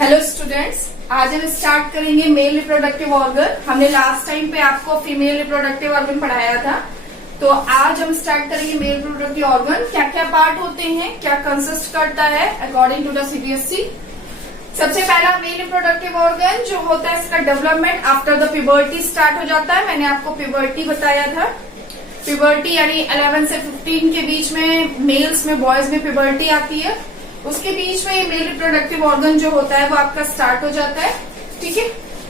Hello students, आज हम start करेंगे मेल रिप्रोडक्टिव ऑर्गन। हमने लास्ट टाइम पे आपको फीमेल रिप्रोडक्टिव ऑर्गन पढ़ाया था, तो आज हम स्टार्ट करेंगे मेल रिप्रोडक्टिव ऑर्गन। क्या क्या पार्ट होते हैं, क्या कंसिस्ट करता है अकॉर्डिंग टू द सीबीएसई। सबसे पहला मेल रिप्रोडक्टिव ऑर्गन जो होता है, इसका development after the puberty start हो जाता है। मैंने आपको प्यूबर्टी बताया था। प्यूबर्टी यानी 11 से 15 के बीच में मेल्स में, बॉयज में प्यूबर्टी आती है। उसके बीच में मेल रिप्रोडक्टिव ऑर्गन जो होता है वो आपका स्टार्ट हो जाता है। ठीक है,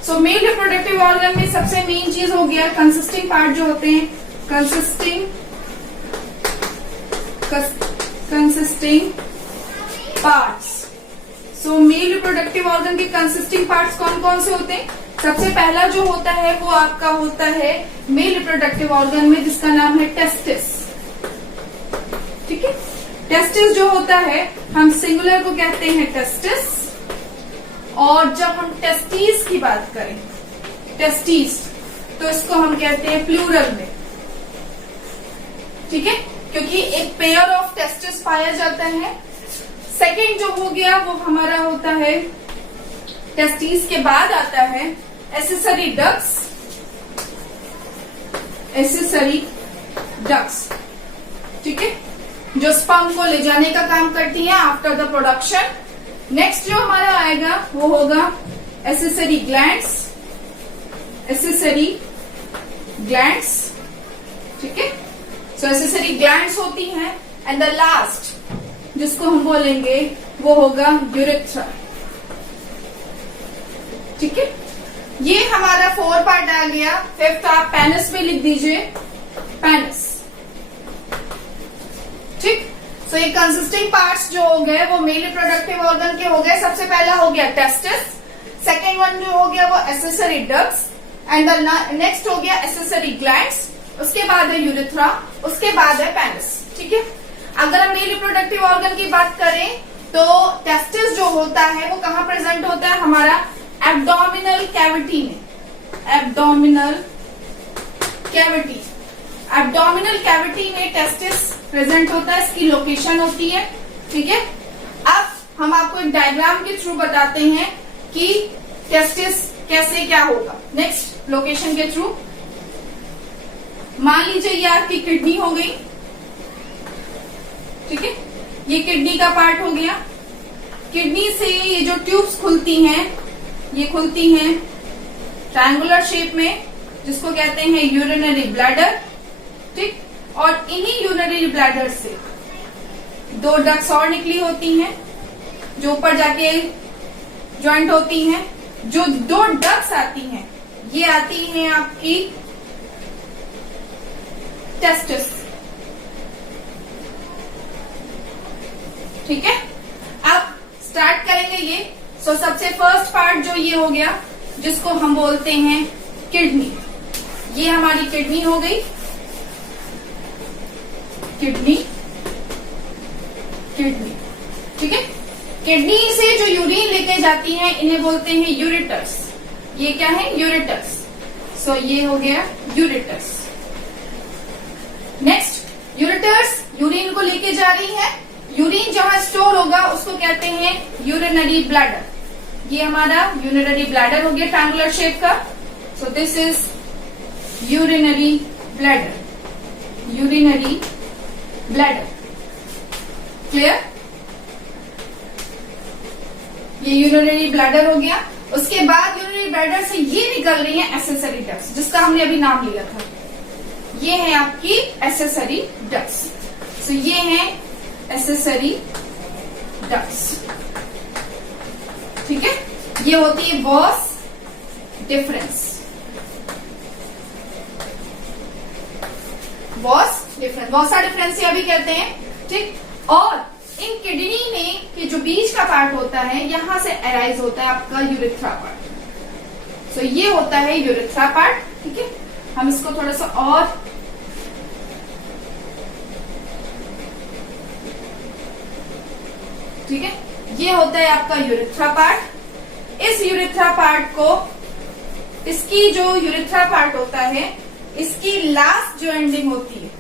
सो मेल रिप्रोडक्टिव ऑर्गन में सबसे मेन चीज हो गया कंसिस्टिंग पार्ट जो होते हैं, कंसिस्टिंग पार्ट्स। सो मेल रिप्रोडक्टिव ऑर्गन के कंसिस्टिंग पार्ट्स कौन कौन से होते हैं? सबसे पहला जो होता है वो आपका होता है मेल रिप्रोडक्टिव ऑर्गन में, जिसका नाम है टेस्टिस। ठीक है, टेस्टिस जो होता है हम सिंगुलर को कहते हैं टेस्टिस, और जब हम टेस्टीज की बात करें, टेस्टीज, तो इसको हम कहते हैं प्लूरल में। ठीक है, क्योंकि एक पेयर ऑफ टेस्टिस पाया जाता है। सेकंड जो हो गया वो हमारा होता है, टेस्टीज के बाद आता है एसेसरी डक्ट्स। एसेसरी डक्ट्स, ठीक है, जो स्पर्म को ले जाने का काम करती है आफ्टर द प्रोडक्शन। नेक्स्ट जो हमारा आएगा वो होगा एसेसरी ग्लैंड्स। एसेसरी ग्लैंड्स, ठीक है, सो एसेसरी ग्लैंड्स होती हैं। एंड द लास्ट जिसको हम बोलेंगे वो होगा यूरेथ्रा। ठीक है, ये हमारा 4 पार्ट आ गया। फिफ्थ आप पेनिस में लिख दीजिए, पेनिस। ठीक, सो ये कंसिस्टिंग पार्ट्स जो हो गए वो मेल रिप्रोडक्टिव ऑर्गन के हो गए। सबसे पहला हो गया टेस्टिस, सेकेंड वन जो हो गया वो accessory ducts, and the next हो गया एसेसरी ग्लैंड्स, उसके बाद है यूरेथ्रा, उसके बाद है पेनिस। ठीक है, अगर हम मेल रिप्रोडक्टिव ऑर्गन की बात करें तो टेस्टिस जो होता है वो कहाँ प्रेजेंट होता है? हमारा एब्डोमिनल कैविटी में। एब्डोमिनल कैविटी, एब्डोमिनल कैविटी में टेस्टिस प्रेजेंट होता है, इसकी लोकेशन होती है। ठीक है, अब हम आपको एक डायग्राम के थ्रू बताते हैं कि टेस्टिस कैसे क्या होगा। नेक्स्ट लोकेशन के थ्रू, मान लीजिए ये आपकी किडनी हो गई। ठीक है, ये किडनी का पार्ट हो गया। किडनी से ये जो ट्यूब्स खुलती हैं, ये खुलती हैं ट्रायंगुलर शेप में, जिसको कहते हैं यूरिनरी ब्लैडर। ठीक, और इन्हीं यूरिनरी ब्लैडर से 2 डक्ट्स और निकली होती हैं जो ऊपर जाके ज्वाइंट होती हैं। जो 2 डक्ट्स आती हैं ये आती हैं आपकी टेस्टिस। ठीक है, अब स्टार्ट करेंगे ये। सो सबसे फर्स्ट पार्ट जो ये हो गया, जिसको हम बोलते हैं किडनी। ये हमारी किडनी हो गई, किडनी। किडनी, ठीक है, किडनी से जो यूरिन लेके जाती हैं इन्हें बोलते हैं यूरेटर्स। ये क्या है? यूरेटर्स। सो ये हो गया यूरेटर्स। नेक्स्ट, यूरेटर्स यूरिन को लेके जा रही है। यूरिन जहां स्टोर होगा उसको कहते हैं यूरिनरी ब्लैडर। ये हमारा यूरिनरी ब्लैडर हो गया ट्रायंगुलर शेप का। So this is urinary bladder. Urinary bladder, clear? ये यूरिनरी ब्लैडर हो गया। उसके बाद यूरिनरी ब्लैडर से ये निकल रही है एसेसरी डक्ट्स, जिसका हमने अभी नाम लिया था। ये है आपकी एसेसरी डक्ट्स। सो ये है एसेसरी डक्ट्स। ठीक है, ये होती है वॉस डिफरेंस। वॉस डिफरेंस, वॉसा डिफरेंसिया भी कहते हैं। ठीक, और इन किडनी में के जो बीच का पार्ट होता है, यहां से अराइज होता है आपका यूरेथ्रा पार्ट। सो ये होता है यूरेथ्रा पार्ट। ठीक है, हम इसको थोड़ा सा और ठीक है, ये होता है आपका यूरेथ्रा पार्ट। इस यूरेथ्रा पार्ट को, इसकी जो यूरेथ्रा पार्ट होता है, इसकी लास्ट जो एंडिंग होती है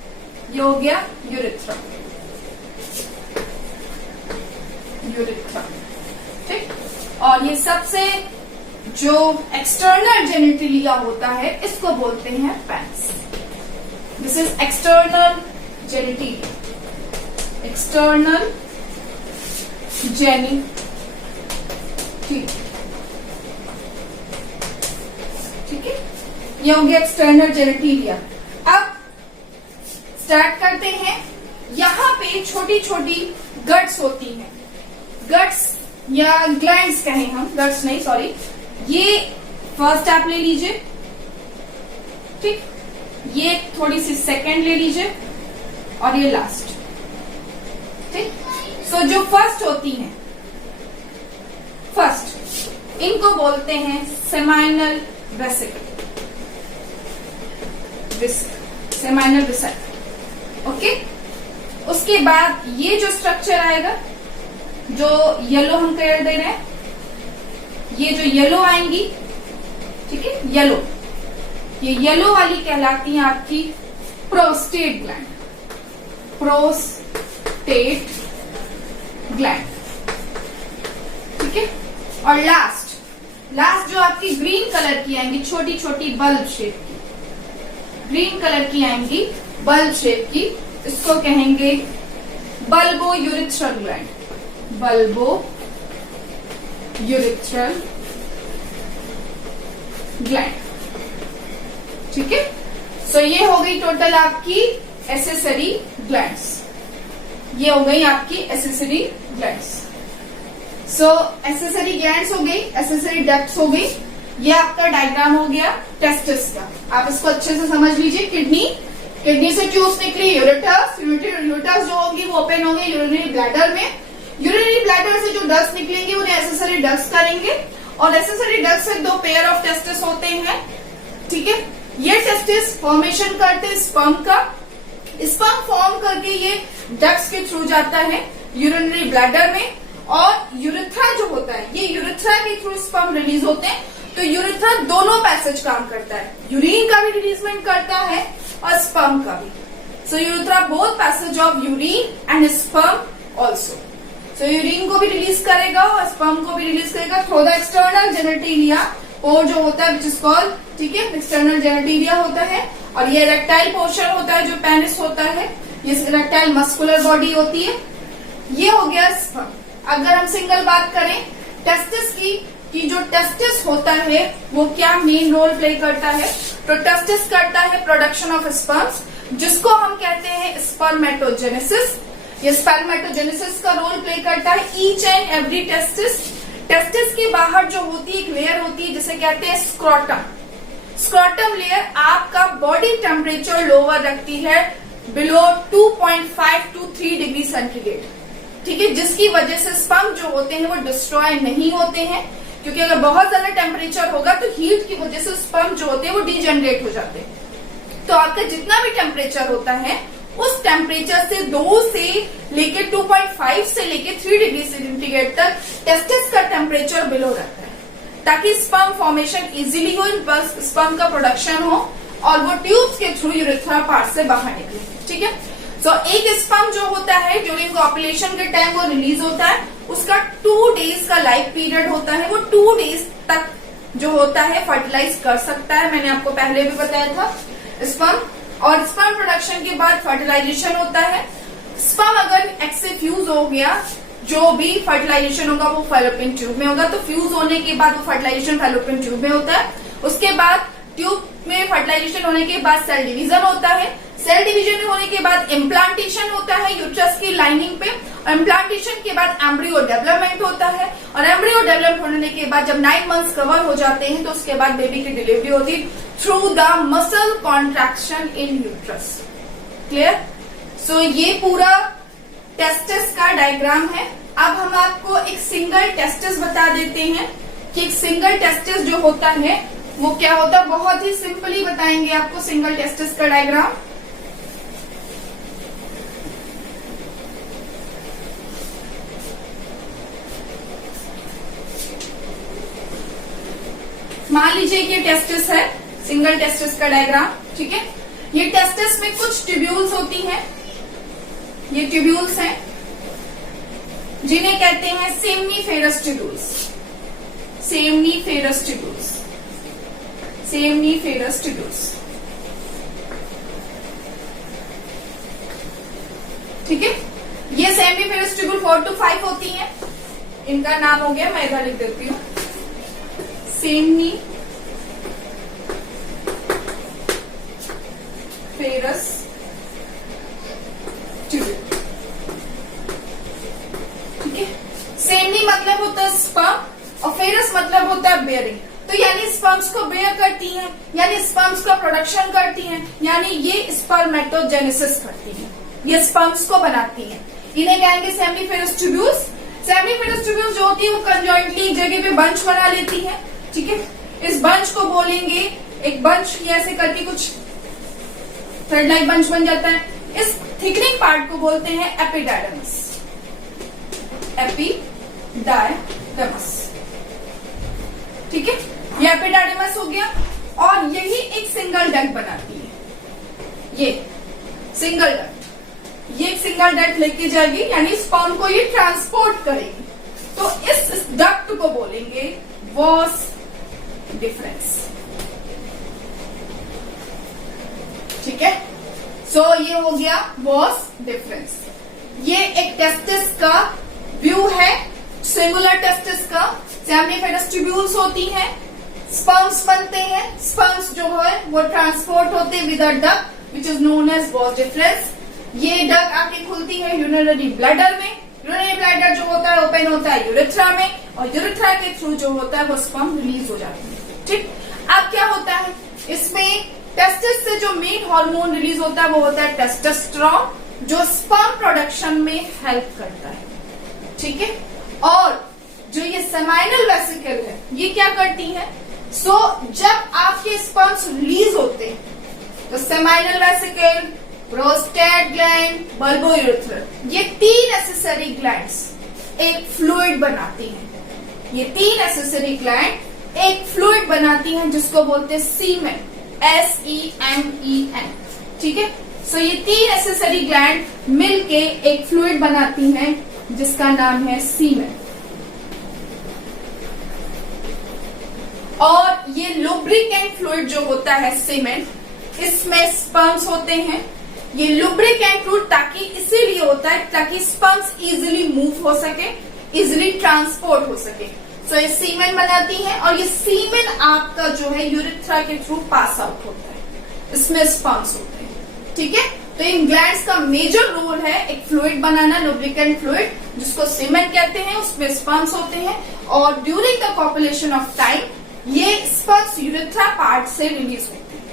ये हो गया यूरेथ्रा। यूरेथ्रा, ठीक। और ये सबसे जो एक्सटर्नल जेनिटलिया होता है इसको बोलते हैं penis. This is external genitalia, external genitalia. ठीक है, ये हो गया एक्सटर्नल जेनिटलिया। अब स्टार्ट करते हैं। यहां पे छोटी छोटी गट्स होती हैं, गट्स या ग्लैंड्स कहें हम, गट्स नहीं सॉरी। ये फर्स्ट आप ले लीजिए, ठीक, ये थोड़ी सी सेकंड ले लीजिए और ये लास्ट। ठीक, सो जो फर्स्ट होती हैं, फर्स्ट इनको बोलते हैं seminal vesicle, seminal vesicle. Okay, उसके बाद ये जो स्ट्रक्चर आएगा, जो येलो हम कलर दे रहे हैं, ये जो येलो आएंगी, ठीक है, येलो, ये येलो वाली कहलाती है आपकी प्रोस्टेट ग्लैंड, प्रोस्टेट ग्लैंड। ठीक है, और लास्ट जो आपकी ग्रीन कलर की आएंगी, छोटी छोटी बल्ब शेप की, ग्रीन कलर की आएंगी बल्ब शेप की, इसको कहेंगे bulbo urethral gland, bulbo urethral gland. ठीक है, सो ये हो गई टोटल आपकी एसेसरी ग्लैंड्स, ये हो गई आपकी एसेसरी ग्लैंड्स। सो एसेसरी ग्लैंड्स हो गई, एसेसरी डक्ट्स हो गई। ये आपका डायग्राम हो गया टेस्टिस का। आप इसको अच्छे से समझ लीजिए। किडनी से ट्यूब्स निकली, यूरेटस जो होंगी वो ओपन होंगे यूरिनरी ब्लैडर में। यूरिनरी ब्लैडर से जो डक्ट्स निकलेंगे उन्हें एसेसरी डक्ट्स करेंगे, और एसेसरी डक्ट्स से दो पेयर ऑफ टेस्टिस होते हैं। ठीक है, ये टेस्टिस फॉर्मेशन करते हैं स्पर्म का, स्पर्म फॉर्म करके ये डक्ट्स के थ्रू जाता है यूरिनरी ब्लैडर में, और यूरेथ्रा जो होता है, ये यूरेथ्रा के थ्रू स्पर्म रिलीज होते हैं। तो यूरेथ्रा दोनों पैसेज काम करता है, यूरिन का भी रिलीजमेंट करता है और स्पर्म का भी। So urethra both passage of urine and sperm also. So urine को भी रिलीज करेगा और स्पर्म को भी रिलीज करेगा थ्रू द एक्सटर्नल जेनिटलिया, और जो होता है विच इज कॉल्ड, ठीक है, एक्सटर्नल जेनिटलिया होता है। और ये इरेक्टाइल पोर्शन होता है जो पेनिस होता है, ये इरेक्टाइल मस्कुलर बॉडी होती है। ये हो गया स्पर्म। अगर हम सिंगल बात करें टेस्टिस की, कि जो टेस्टिस होता है वो क्या मेन रोल प्ले करता है, तो टेस्टिस करता है प्रोडक्शन ऑफ स्पर्म्स, जिसको हम कहते हैं स्पर्मेटोजेनेसिस। ये स्पर्मेटोजेनेसिस का रोल प्ले करता है each and every testis. Testis के बाहर जो होती है एक लेयर होती है जिसे कहते हैं स्क्रोटम। स्क्रोटम लेयर आपका बॉडी टेम्परेचर लोअर रखती है बिलो 2.5 to 3 डिग्री सेंटीग्रेड। ठीक है, जिसकी वजह से स्पर्म जो होते हैं वो डिस्ट्रॉय नहीं होते हैं, क्योंकि अगर बहुत ज्यादा टेम्परेचर होगा तो हीट की वजह से स्पर्म जो होते हैं वो डीजेनरेट हो जाते हैं। तो आपका जितना भी टेम्परेचर होता है उस टेम्परेचर से 2 से लेके 2.5 से लेके 3 डिग्री सेंटीग्रेड तक टेस्टिस का टेम्परेचर बिलो रहता है, ताकि स्पर्म फॉर्मेशन इजीली हो, स्पर्म का प्रोडक्शन हो और वो ट्यूब्स के थ्रू यूरेथ्रा पार्ट से बाहर निकले। ठीक है, सो एक स्पर्म जो होता है ड्यूरिंग ऑपुलेशन के टाइम वो रिलीज होता है, उसका 2 डेज का लाइफ पीरियड होता है। वो 2 डेज तक जो होता है फर्टिलाइज कर सकता है, मैंने आपको पहले भी बताया था स्पर्म। और स्पर्म प्रोडक्शन के बाद फर्टिलाइजेशन होता है। स्पर्म अगर एक्से फ्यूज हो गया, जो भी फर्टिलाइजेशन होगा वो फैलोपियन ट्यूब में होगा, तो फ्यूज होने के बाद वो फर्टिलाइजेशन फैलोपियन ट्यूब में होता है। उसके बाद ट्यूब में फर्टिलाइजेशन होने के बाद सेल डिवीजन होता है। सेल डिवीजन होने के बाद इम्प्लांटेशन होता है यूट्रस की लाइनिंग पे, और इम्प्लांटेशन के बाद एम्ब्रियो डेवलपमेंट होता है, और एम्ब्रियो डेवलप होने के बाद जब 9 मंथ्स कवर हो जाते हैं तो उसके बाद बेबी की डिलीवरी होती है through the muscle contraction in uterus. Clear? So ये पूरा टेस्टिस का डायग्राम है। अब हम आपको एक सिंगल टेस्टिस बता देते हैं कि एक सिंगल टेस्टिस जो होता है वो क्या होता है। बहुत ही सिंपली बताएंगे आपको सिंगल टेस्टिस का डायग्राम। मान लीजिए कि टेस्टिस है, सिंगल टेस्टिस का डायग्राम। ठीक है, ये टेस्टिस में कुछ ट्यूब्यूल्स होती हैं, ये ट्यूब्यूल्स हैं जिन्हें कहते हैं seminiferous tubules. Seminiferous tubules, seminiferous tubules. ठीक है, ये सेमनीफेरस ट्यूब्यूल 4 to 5 होती हैं। इनका नाम हो गया, मैं इधर लिख देती हूँ, सेमनीफेरस ट्यूब्यूल। ठीक है, सेमनी मतलब होता है स्पर्म और फेरस मतलब होता है बेयरिंग। तो यानी स्पर्म्स को बेयर करती हैं, यानी स्पर्म्स का प्रोडक्शन करती हैं, यानी ये स्पर्मेटोजेनेसिस करती हैं, ये स्पर्म्स को बनाती हैं। इन्हें कहेंगे सेमनीफेरस ट्यूब्यूल्स। सेमनीफेरस ट्यूब्यूल्स जो होती है वो कंजॉइंटली एक जगह पे बंच बना लेती है। ठीक है, इस बंच को बोलेंगे, एक बंच ऐसे करके कुछ थ्रेड लाइक बंच बन जाता है। इस थिकनिंग पार्ट को बोलते हैं एपिडाइडमस, एपिडाइडमस। ठीक है, ये एपिडाइडमस हो गया और यही एक सिंगल डक्ट बनाती है, ये सिंगल डक्ट, ये एक सिंगल डक्ट लेके जाएगी, यानी स्पर्म को ये ट्रांसपोर्ट करेगी। तो इस डक्ट को बोलेंगे वॉस डिफरेंस। ठीक है, सो ये हो गया वॉस डिफरेंस। ये एक टेस्टिस का व्यू है, सिंगुलर टेस्टिस का। सेमनीफेरस ट्यूब्यूल्स होती हैं, स्पर्म्स बनते हैं, स्पर्म्स जो है वो ट्रांसपोर्ट होते हैं with a duct which is known as vas deferens. ये डक्ट आके खुलती है यूरिनरी ब्लैडर में। यूरिनरी ब्लैडर जो होता है ओपन होता है यूरेथ्रा में, और यूरेथ्रा के थ्रू जो होता है वो स्पर्म रिलीज हो जाती है। ठीक, अब क्या होता है इसमें, टेस्टिस से जो मेन हार्मोन रिलीज होता है वो होता है टेस्टोस्टेरोन, जो स्पर्म प्रोडक्शन में हेल्प करता है। ठीक है, और जो ये सेमाइनल वेसिकल है ये क्या करती है, जब आपके स्पर्म्स रिलीज होते हैं तो seminal vesicle, prostate gland, bulbo urethra, ये 3 एसेसरी ग्लैंड्स एक फ्लूइड बनाती हैं। ये 3 एसेसरी ग्लैंड एक फ्लूइड बनाती हैं जिसको बोलते हैं सीमेन, SEMEN। ठीक है, सो ये 3 एसेसरी ग्लैंड मिलके एक फ्लूइड बनाती हैं जिसका नाम है सीमेन। और ये लुब्रिकेंट फ्लूइड जो होता है सीमेन, इसमें स्पर्म्स होते हैं। ये लुब्रिकेंट फ्लूइड ताकि इसीलिए होता है ताकि स्पर्म्स इजीली मूव हो सके, इजीली ट्रांसपोर्ट हो सके। सो ये सीमेन बनाती है और ये सीमेन आपका जो है यूरेथ्रा के थ्रू पास आउट होता है, इसमें स्पर्म्स होते हैं। ठीक है, तो इन ग्लैंड्स का मेजर रोल है एक फ्लूइड बनाना, लुब्रिकेंट फ्लूइड जिसको सीमेन कहते हैं, उसमें स्पर्म्स होते हैं। और during the copulation of time ये स्पर्म्स यूरेथ्रा पार्ट से रिलीज होते हैं।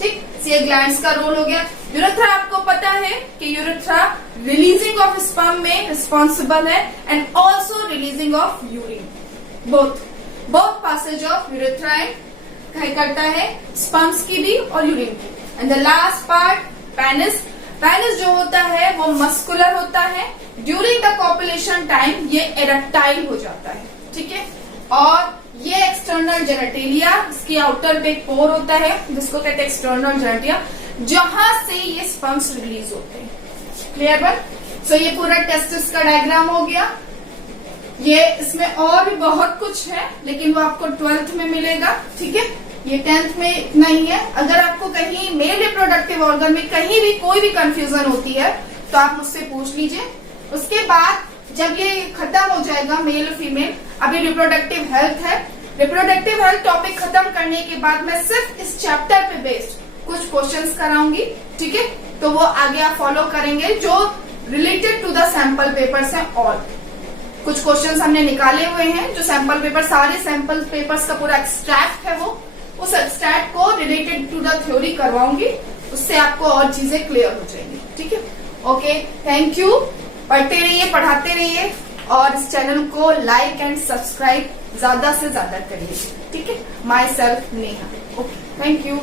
ठीक, ये ग्लैंड्स का रोल हो गया। यूरेथ्रा आपको पता है कि यूरेथ्रा रिलीजिंग ऑफ स्पर्म में रिस्पॉन्सिबल है and also releasing of urine, both passage of यूरेथ्राइन करता है, स्पर्म्स की भी और यूरिन की। And the last part penis, penis जो होता है वो मस्कुलर होता है। ड्यूरिंग द कॉपुलेशन टाइम ये एरेक्टाइल हो जाता है। ठीक है, और ये एक्सटर्नल जेनेटेलिया, इसकी आउटर पे एक पोर होता है जिसको कहते हैं एक्सटर्नल जेनेटेलिया, जहां से ये स्पर्म्स रिलीज होते हैं। क्लियर बात? सो ये पूरा टेस्टिस का डायग्राम हो गया। ये इसमें और भी बहुत कुछ है लेकिन वो आपको 12th में मिलेगा। ठीक है, ये 10th में इतना ही है। अगर आपको कहीं मेल रिप्रोडक्टिव ऑर्गन में कहीं भी कोई भी कंफ्यूजन होती है तो आप मुझसे पूछ लीजिए। उसके बाद जब ये खत्म हो जाएगा मेल और फीमेल, अभी रिप्रोडक्टिव हेल्थ है, रिप्रोडक्टिव हेल्थ टॉपिक खत्म करने के बाद मैं सिर्फ इस चैप्टर पे बेस्ड कुछ क्वेश्चंस कराऊंगी। ठीक है, तो वो आगे आप फॉलो करेंगे जो related to the sample papers है। ऑल कुछ क्वेश्चंस हमने निकाले हुए हैं जो सैंपल पेपर, सारे सैंपल पेपर्स का पूरा एक्सट्रैक्ट है, वो उस एक्सट्रैक्ट को रिलेटेड टू द थ्योरी करवाऊंगी, उससे आपको और चीजें क्लियर हो जाएंगी। ठीक है, ओके, थैंक यू। पढ़ते रहिए, पढ़ाते रहिए और इस चैनल को लाइक एंड सब्सक्राइब ज्यादा से ज्यादा करिए। ठीक है, my self Neha. Okay, thank you.